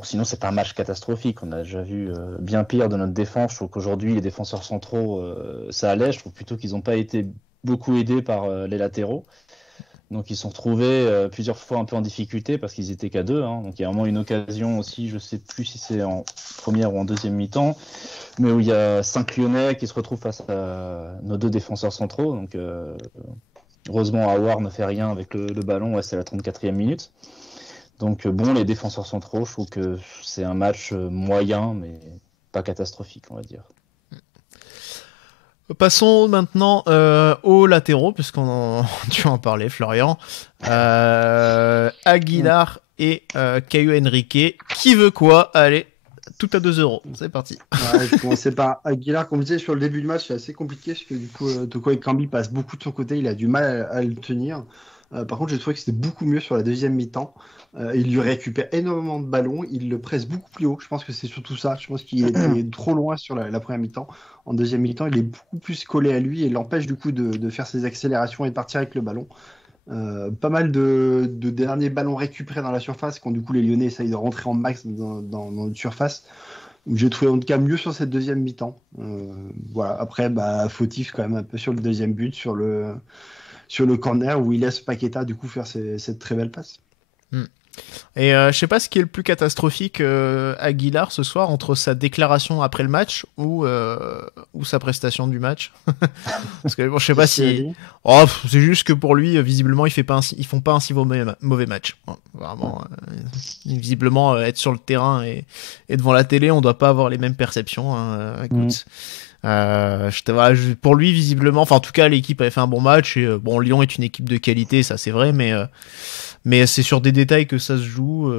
Sinon c'est pas un match catastrophique. On a déjà vu bien pire de notre défense. Je trouve qu'aujourd'hui les défenseurs centraux ça allait. Je trouve plutôt qu'ils n'ont pas été beaucoup aidés par les latéraux. Donc ils se sont retrouvés plusieurs fois un peu en difficulté parce qu'ils étaient qu'à 2. Hein. Donc il y a vraiment une occasion aussi, je sais plus si c'est en première ou en deuxième mi-temps, mais où il y a 5 Lyonnais qui se retrouvent face à nos 2 défenseurs centraux. Donc heureusement Aouar ne fait rien avec le ballon, c'est la 34e minute. Donc bon, les défenseurs centraux, je trouve que c'est un match moyen, mais pas catastrophique, on va dire. Passons maintenant aux latéraux, puisqu'on tu en parlais, Florian. Aguilar et Caio Henrique. Qui veut quoi? Allez, tout à 2€. C'est parti. Ouais, je vais commencer par Aguilar. Comme je disais, sur le début du match, c'est assez compliqué parce que du coup, Toko Ekambi passe beaucoup de son côté. Il a du mal à le tenir. Par contre, j'ai trouvé que c'était beaucoup mieux sur la deuxième mi-temps. Il lui récupère énormément de ballons. Il le presse beaucoup plus haut. Je pense que c'est surtout ça. Je pense qu'il était trop loin sur la première mi-temps. En deuxième mi-temps, il est beaucoup plus collé à lui et l'empêche du coup de faire ses accélérations et de partir avec le ballon. Pas mal de derniers ballons récupérés dans la surface quand du coup les Lyonnais essayent de rentrer en max dans notre surface. J'ai trouvé en tout cas mieux sur cette deuxième mi-temps. Voilà. Après, fautif quand même un peu sur le deuxième but, sur le corner où il laisse Paqueta du coup faire cette très belle passe. Et je sais pas ce qui est le plus catastrophique Aguilar ce soir, entre sa déclaration après le match ou sa prestation du match. Parce que bon, je sais pas si c'est juste que pour lui visiblement ils font pas un si mauvais match. Bon, vraiment visiblement être sur le terrain et devant la télé, on doit pas avoir les mêmes perceptions écoute. Pour lui visiblement, enfin en tout cas l'équipe avait fait un bon match et bon, Lyon est une équipe de qualité, ça c'est vrai, mais c'est sur des détails que ça se joue.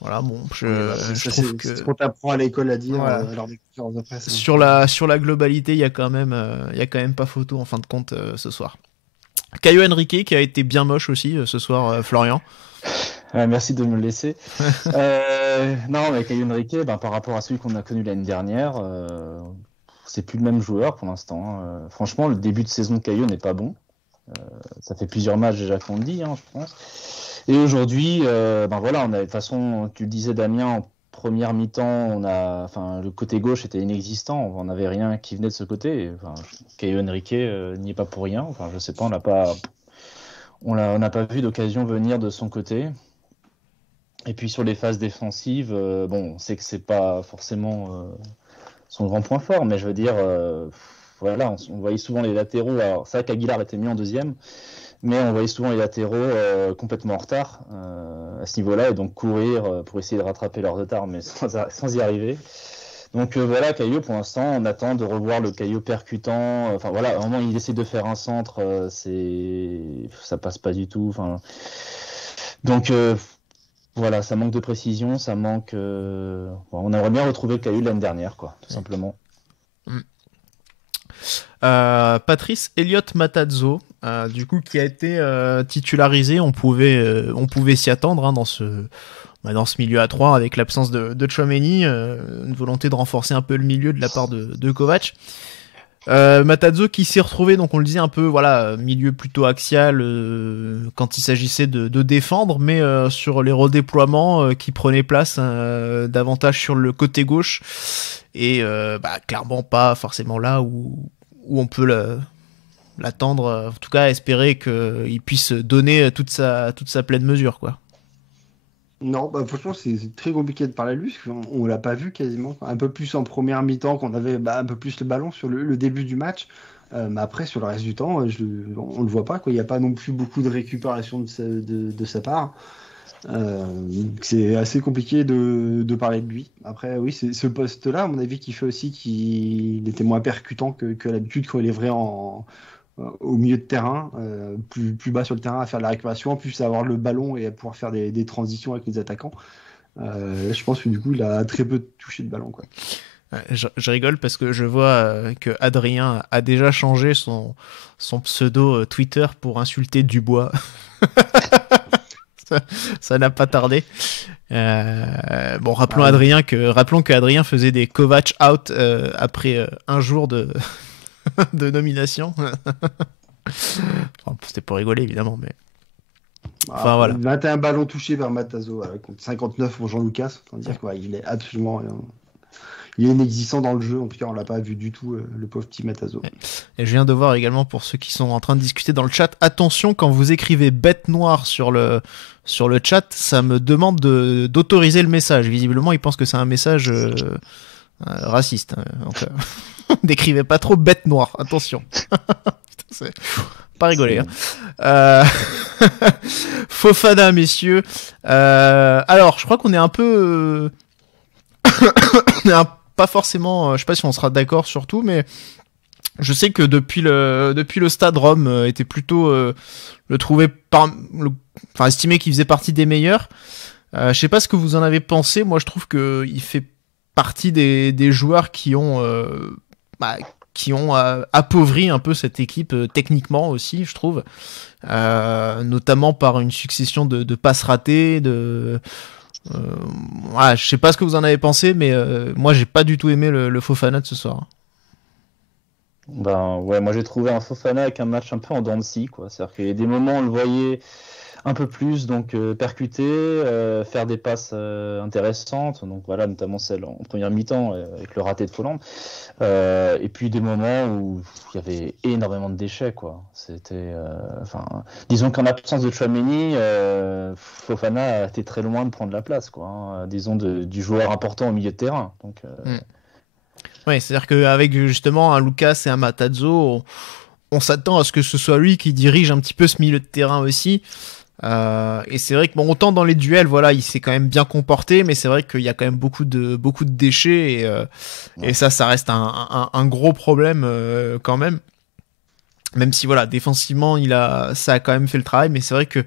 Voilà, bon, je trouve que c'est ce qu'on t'apprend à l'école à dire voilà. lors des conférences de presse. Sur la globalité, il y a quand même pas photo en fin de compte ce soir. Caio Henrique qui a été bien moche aussi ce soir, Florian. Merci de me le laisser. Non, mais Caio Henrique, par rapport à celui qu'on a connu l'année dernière, c'est plus le même joueur pour l'instant. Franchement, le début de saison de Caio n'est pas bon. Ça fait plusieurs matchs déjà qu'on le dit, je pense. Et aujourd'hui, voilà, on a de toute façon, tu le disais Damien, en première mi-temps, le côté gauche était inexistant, on n'avait rien qui venait de ce côté. Caio Henrique n'y est pas pour rien. Je sais pas, on n'a pas vu d'occasion venir de son côté. Et puis sur les phases défensives, on sait que c'est pas forcément son grand point fort, mais je veux dire. Voilà, on voyait souvent les latéraux. Alors, c'est vrai qu'Aguilar était mis en deuxième, mais on voyait souvent les latéraux complètement en retard à ce niveau-là, et donc courir pour essayer de rattraper leur retard, mais sans y arriver. Donc voilà, Caio, pour l'instant, on attend de revoir le Caio percutant. Voilà, au moment où il essaie de faire un centre, ça passe pas du tout. Donc voilà, ça manque de précision, ça manque. On aimerait bien retrouver le Caio de l'année dernière, quoi, tout simplement. Patrice Elliott Matarazzo, du coup qui a été titularisé, on pouvait s'y attendre dans ce milieu à 3 avec l'absence de Tchouaméni, une volonté de renforcer un peu le milieu de la part de Kovac. Matarazzo qui s'est retrouvé, donc on le disait un peu, milieu plutôt axial quand il s'agissait de défendre, mais sur les redéploiements qui prenaient place davantage sur le côté gauche et clairement pas forcément là où on peut l'attendre, en tout cas espérer qu'il puisse donner toute sa pleine mesure, quoi. Non, franchement, c'est très compliqué de parler de lui, parce qu'on l'a pas vu quasiment. Un peu plus en première mi-temps, qu'on avait un peu plus le ballon sur le début du match. Mais après, sur le reste du temps, on le voit pas, quoi. Il n'y a pas non plus beaucoup de récupération de sa part. C'est assez compliqué de parler de lui. Après, oui, c'est ce poste-là, à mon avis, qui fait aussi qu'il était moins percutant que l'habitude quand il est vrai au milieu de terrain, plus bas sur le terrain à faire de la récupération, plus à avoir le ballon et à pouvoir faire des transitions avec les attaquants. Je pense que du coup, il a très peu touché de ballon, quoi. Je rigole parce que je vois que Adrien a déjà changé son pseudo Twitter pour insulter Dubois. Ça n'a pas tardé. Rappelons que Adrien faisait des Kovac out après un jour de nomination. C'était pour rigoler évidemment, mais voilà. 21 ballons touchés vers Matarazzo contre 59 pour Jean Lucas. Faut dire quoi, il est absolument. il est inexistant dans le jeu. En tout cas, on l'a pas vu du tout, le pauvre petit Matazo. Et je viens de voir également, pour ceux qui sont en train de discuter dans le chat, attention, quand vous écrivez bête noire sur le chat, ça me demande d'autoriser le message. Visiblement, ils pensent que c'est un message raciste. Donc, n'écrivez pas trop bête noire, attention. C'est pas rigolé. Fofana, messieurs. Alors, je crois qu'on est un peu... pas forcément... je sais pas si on sera d'accord sur tout, mais je sais que depuis le stade, Rome était plutôt... le trouver estimé qu'il faisait partie des meilleurs. Je sais pas ce que vous en avez pensé. Moi, je trouve qu'il fait partie des joueurs qui ont appauvri un peu cette équipe techniquement aussi, je trouve, notamment par une succession de passes ratées, je sais pas ce que vous en avez pensé, mais moi j'ai pas du tout aimé le Fofana de ce soir. Ben ouais, moi j'ai trouvé un Fofana avec un match un peu en dents de scie, quoi. C'est-à-dire qu'il y a des moments on le voyait un peu plus, donc percuter, faire des passes intéressantes, donc voilà, notamment celle en première mi-temps avec le raté de Folland, et puis des moments où il y avait énormément de déchets, quoi. C'était, disons qu'en absence de Tchouaméni, Fofana était très loin de prendre la place, quoi, hein, disons du joueur important au milieu de terrain. Donc, ouais, c'est-à-dire qu'avec justement un Lucas et un Matazo, on s'attend à ce que ce soit lui qui dirige un petit peu ce milieu de terrain aussi. Et c'est vrai que autant dans les duels, voilà, il s'est quand même bien comporté, mais c'est vrai qu'il y a quand même beaucoup de déchets et ça reste un gros problème quand même. Même si voilà, défensivement, ça a quand même fait le travail, mais c'est vrai que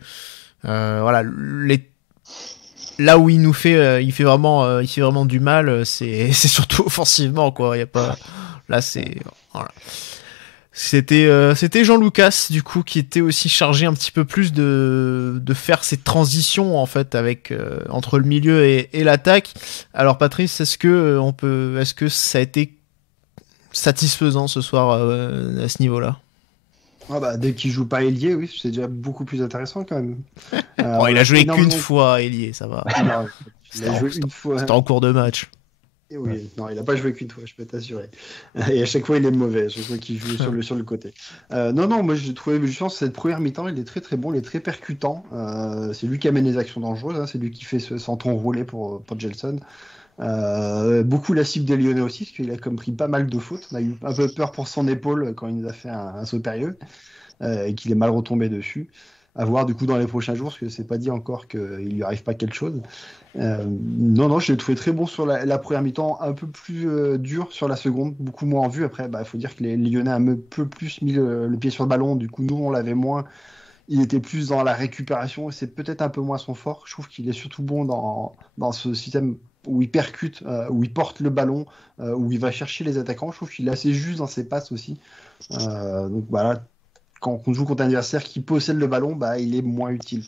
voilà, là où il fait vraiment du mal, c'est surtout offensivement, quoi. Il y a pas, là c'est voilà. C'était Jean Lucas du coup qui était aussi chargé un petit peu plus de faire ces transitions en fait avec entre le milieu et l'attaque. Alors Patrice, est-ce que ça a été satisfaisant ce soir à ce niveau-là? Dès qu'il joue pas ailier, oui, c'est déjà beaucoup plus intéressant quand même. Bon, il a joué qu'une fois ailier, ça va. Non, il a joué une fois. C'était en cours de match. Et oui, non, il n'a pas joué qu'une fois, je peux t'assurer. Et à chaque fois, il est mauvais, à chaque fois qu'il joue sur le côté. Non, moi j'ai trouvé, je pense, cette première mi-temps, il est très très bon, il est très percutant. C'est lui qui amène les actions dangereuses, hein, c'est lui qui fait ce centron roulé pour Gelson. Beaucoup la cible des Lyonnais aussi, parce qu'il a comme pris pas mal de fautes. On a eu un peu peur pour son épaule quand il nous a fait un saut périlleux et qu'il est mal retombé dessus. À voir du coup dans les prochains jours, parce que c'est pas dit encore qu'il lui arrive pas quelque chose. Non, je l'ai trouvé très bon sur la première mi-temps, un peu plus dur sur la seconde, beaucoup moins en vue. Après, il faut dire que les Lyonnais ont un peu plus mis le pied sur le ballon, du coup nous on l'avait moins. Il était plus dans la récupération et c'est peut-être un peu moins son fort. Je trouve qu'il est surtout bon dans ce système où il percute, où il porte le ballon, où il va chercher les attaquants. Je trouve qu'il est assez juste dans ses passes aussi. Donc voilà, quand on joue contre un adversaire qui possède le ballon, il est moins utile.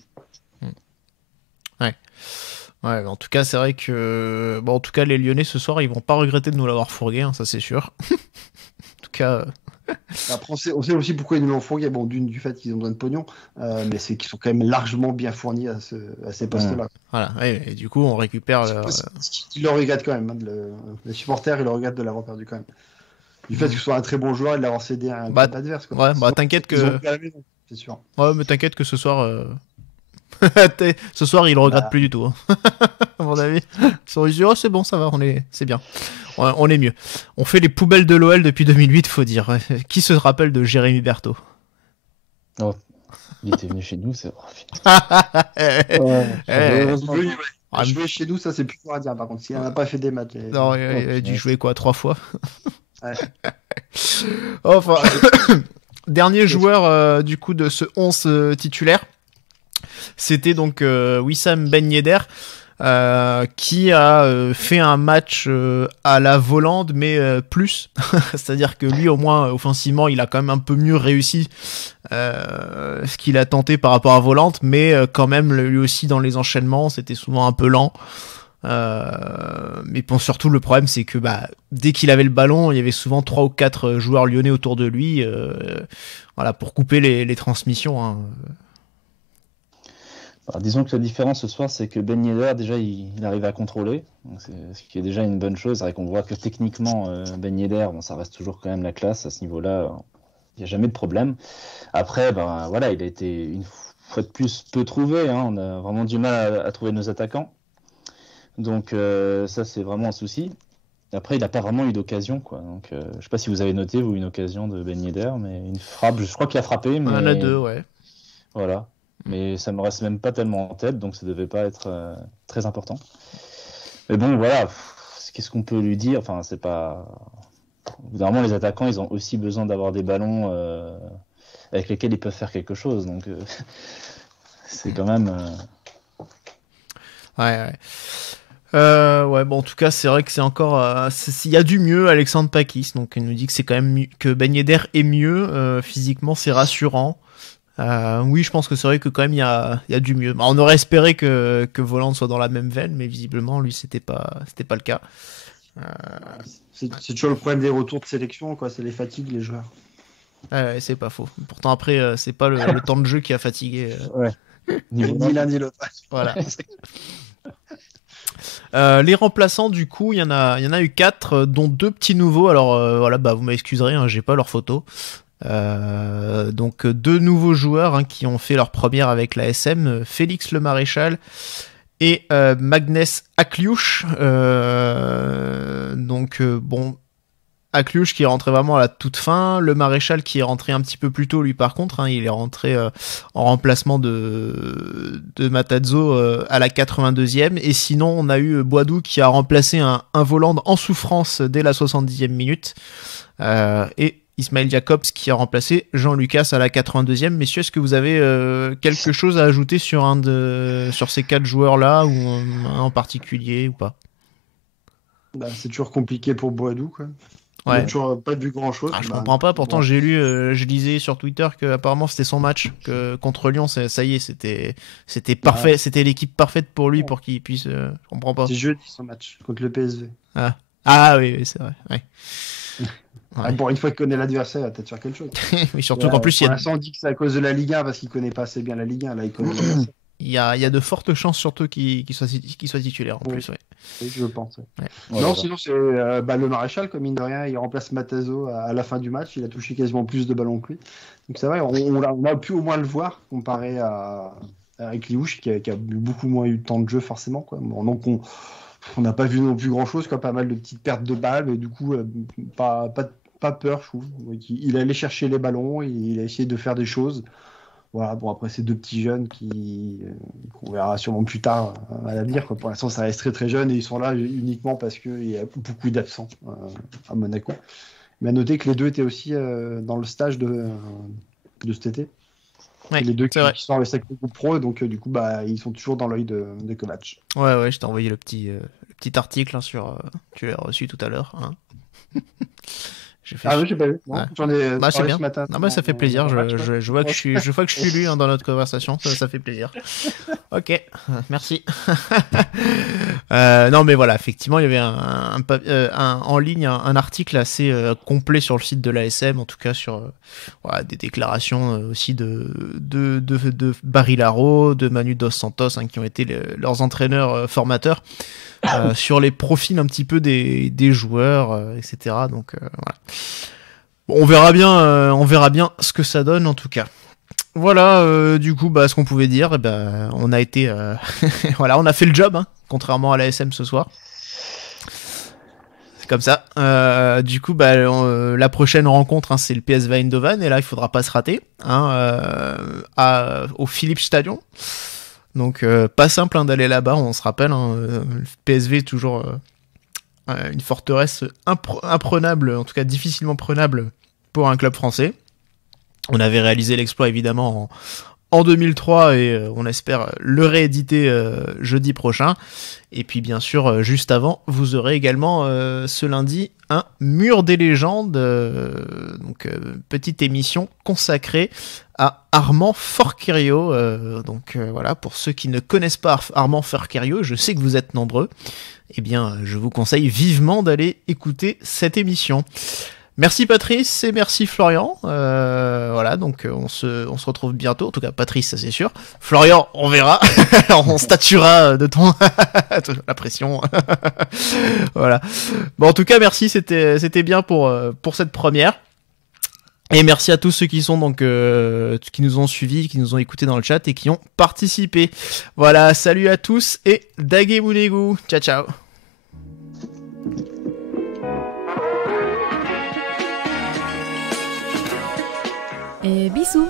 Ouais, en tout cas, c'est vrai que en tout cas, les Lyonnais ce soir, ils vont pas regretter de nous l'avoir fourgué, hein, ça c'est sûr. En tout cas. Après, on sait aussi pourquoi ils nous l'ont fourgué, du fait qu'ils ont besoin de pognon, mais c'est qu'ils sont quand même largement bien fournis à ces postes-là. Voilà, et du coup, on récupère. Ils le regrettent quand même, les supporters, ils le regrettent de l'avoir perdu quand même. Du fait que ce soit un très bon joueur et de l'avoir cédé à un club adverse. Quoi. Ouais, t'inquiète que. C'est sûr. Ouais, mais t'inquiète que ce soir. Ce soir, il le regrette plus du tout. Hein. À mon avis. Ils sont dit, c'est bon, ça va, c'est bien. On est mieux. On fait les poubelles de l'OL depuis 2008, faut dire. Qui se rappelle de Jérémy Berthaud? Oh, il était venu chez nous, c'est jouer chez nous, ça c'est plus fort à dire par contre. S'il n'a pas fait des matchs. Non, il a dû jouer 3 fois. Ouais. Enfin, dernier joueur du coup de ce 11 titulaire. C'était donc Wissam Ben Yedder qui a fait un match à la Volande, mais plus. C'est-à-dire que lui, au moins, offensivement, il a quand même un peu mieux réussi ce qu'il a tenté par rapport à Volante, mais quand même, lui aussi, dans les enchaînements, c'était souvent un peu lent. Mais bon, surtout, le problème, c'est que dès qu'il avait le ballon, il y avait souvent 3 ou 4 joueurs lyonnais autour de lui pour couper les transmissions. Hein. Alors, disons que la différence ce soir, c'est que Ben Yedder, déjà, il arrive à contrôler, donc ce qui est déjà une bonne chose. C'est vrai qu'on voit que techniquement, Ben Yedder, bon, ça reste toujours quand même la classe à ce niveau-là. Il n'y a jamais de problème. Après, ben, voilà, il a été une fois de plus peu trouvé. Hein. On a vraiment du mal à trouver nos attaquants. Donc ça, c'est vraiment un souci. Après, il n'a pas vraiment eu d'occasion, quoi. Donc, je ne sais pas si vous avez noté, vous, une occasion de Ben Yedder, mais une frappe, je crois qu'il a frappé. Mais... Il y en a 2, ouais. Voilà. Mais ça me reste même pas tellement en tête, donc ça devait pas être très important. Mais bon, voilà. Qu'est-ce qu'on peut lui dire? Enfin, c'est pas... Normalement, les attaquants, ils ont aussi besoin d'avoir des ballons avec lesquels ils peuvent faire quelque chose. Donc, c'est quand même... Ouais. Ouais, bon, en tout cas, c'est vrai que c'est encore... il y a du mieux, Alexandre Pakis. Donc, il nous dit que c'est quand même que Ben Yedder est mieux. Physiquement, c'est rassurant. Oui, je pense que c'est vrai que quand même, il y a du mieux. On aurait espéré que Volland soit dans la même veine, mais visiblement, lui, c'était pas le cas. C'est toujours le problème des retours de sélection, quoi. C'est les fatigues, les joueurs. Ouais, c'est pas faux. Pourtant, après, c'est pas le temps de jeu qui a fatigué. Ouais. Ni l'un ni l'autre. Voilà. Les remplaçants, du coup, il y en a eu 4, dont 2 petits nouveaux. Alors voilà, bah vous m'excuserez, hein, j'ai pas leurs photos. Donc 2 nouveaux joueurs hein, qui ont fait leur première avec la SM, Félix Le Maréchal et Magnès Akliouche. Bon, Akliouche qui est rentré vraiment à la toute fin, Le Maréchal qui est rentré un petit peu plus tôt lui par contre, hein, il est rentré en remplacement de Matarazzo à la 82e, et sinon on a eu Boadou qui a remplacé un Volland en souffrance dès la 70e minute, et Ismaël Jacobs qui a remplacé Jean-Lucas à la 82e. Messieurs, est-ce que vous avez quelque chose à ajouter sur ces 4 joueurs-là, ou un en particulier ou pas? Bah, c'est toujours compliqué pour Boadou, quoi. Ouais. On n'a toujours pas vu grand-chose. Je comprends pas, pourtant bon. Je lisais sur Twitter qu'apparemment c'était son match, que contre Lyon, ça y est, c'était parfait, c'était l'équipe parfaite pour lui, pour qu'il puisse... je comprends pas. C'est jeudi son match, contre le PSV. Ah oui, c'est vrai, ouais. Ouais. Bon, une fois qu'il connaît l'adversaire, il va peut-être faire quelque chose. Oui, surtout qu'en plus, pour l'instant, on dit que c'est à cause de la Ligue 1 parce qu'il connaît pas assez bien la Ligue 1. Là, il connaît il y a de fortes chances surtout qu'il soit titulaire en plus. Ouais. Oui, je pense. Ouais. Ouais. Non, sinon, c'est le Maréchal, comme mine de rien, il remplace Matarazzo à la fin du match. Il a touché quasiment plus de ballons que lui. Donc, c'est vrai, on a pu au moins le voir comparé à Akliouche qui a beaucoup moins eu de temps de jeu, forcément, quoi. Bon, donc, on n'a pas vu non plus grand-chose, quoi. Pas mal de petites pertes de balles, mais du coup, pas peur, je trouve. Il allait chercher les ballons, il a essayé de faire des choses. Voilà, bon, après, c'est 2 petits jeunes qu'on verra sûrement plus tard à l'avenir, quoi. Pour l'instant, ça reste très très jeune et ils sont là uniquement parce qu'il y a beaucoup d'absents à Monaco. Mais à noter que les 2 étaient aussi dans le stage de cet été. Ouais, les 2 qui sont avec Sacré Groupe Pro, donc du coup, bah, ils sont toujours dans l'œil de Kovac. Ouais, je t'ai envoyé le petit article hein, tu l'as reçu tout à l'heure. Hein. Oui, j'ai pas vu. Non, j'en ai c'est bien. Ce matin. Non, ça fait plaisir. Je vois que je suis lu hein, dans notre conversation. Ça fait plaisir. Ok, merci. Non, mais voilà, effectivement, il y avait en ligne un article assez complet sur le site de l'ASM, en tout cas sur des déclarations aussi de Barry Laro, de Manu Dos Santos, hein, qui ont été leurs entraîneurs formateurs. Sur les profils un petit peu des joueurs, etc. Donc voilà. On verra bien ce que ça donne en tout cas. Voilà, du coup, ce qu'on pouvait dire, on a été, voilà, on a fait le job, hein, contrairement à l'ASM ce soir. C'est comme ça. Du coup, la prochaine rencontre, hein, c'est le PSV Eindhoven, et là, il faudra pas se rater, hein, au Philips Stadion. Donc pas simple hein, d'aller là-bas, on se rappelle, hein, le PSV est toujours une forteresse imprenable, en tout cas difficilement prenable pour un club français. On avait réalisé l'exploit évidemment en 2003 et on espère le rééditer jeudi prochain. Et puis bien sûr, juste avant, vous aurez également ce lundi un Mur des légendes, donc petite émission consacrée à Armand Forquerio. Donc voilà, pour ceux qui ne connaissent pas Armand Forquerio, je sais que vous êtes nombreux, eh bien je vous conseille vivement d'aller écouter cette émission. Merci Patrice et merci Florian. Voilà, donc on se retrouve bientôt. En tout cas, Patrice, ça c'est sûr. Florian, on verra. On statuera de ton la pression. Voilà. Bon, en tout cas, merci. C'était bien pour cette première. Et merci à tous ceux qui sont donc qui nous ont suivis, qui nous ont écoutés dans le chat et qui ont participé. Voilà, salut à tous et Dagemunegu. Ciao ciao. Et bisous.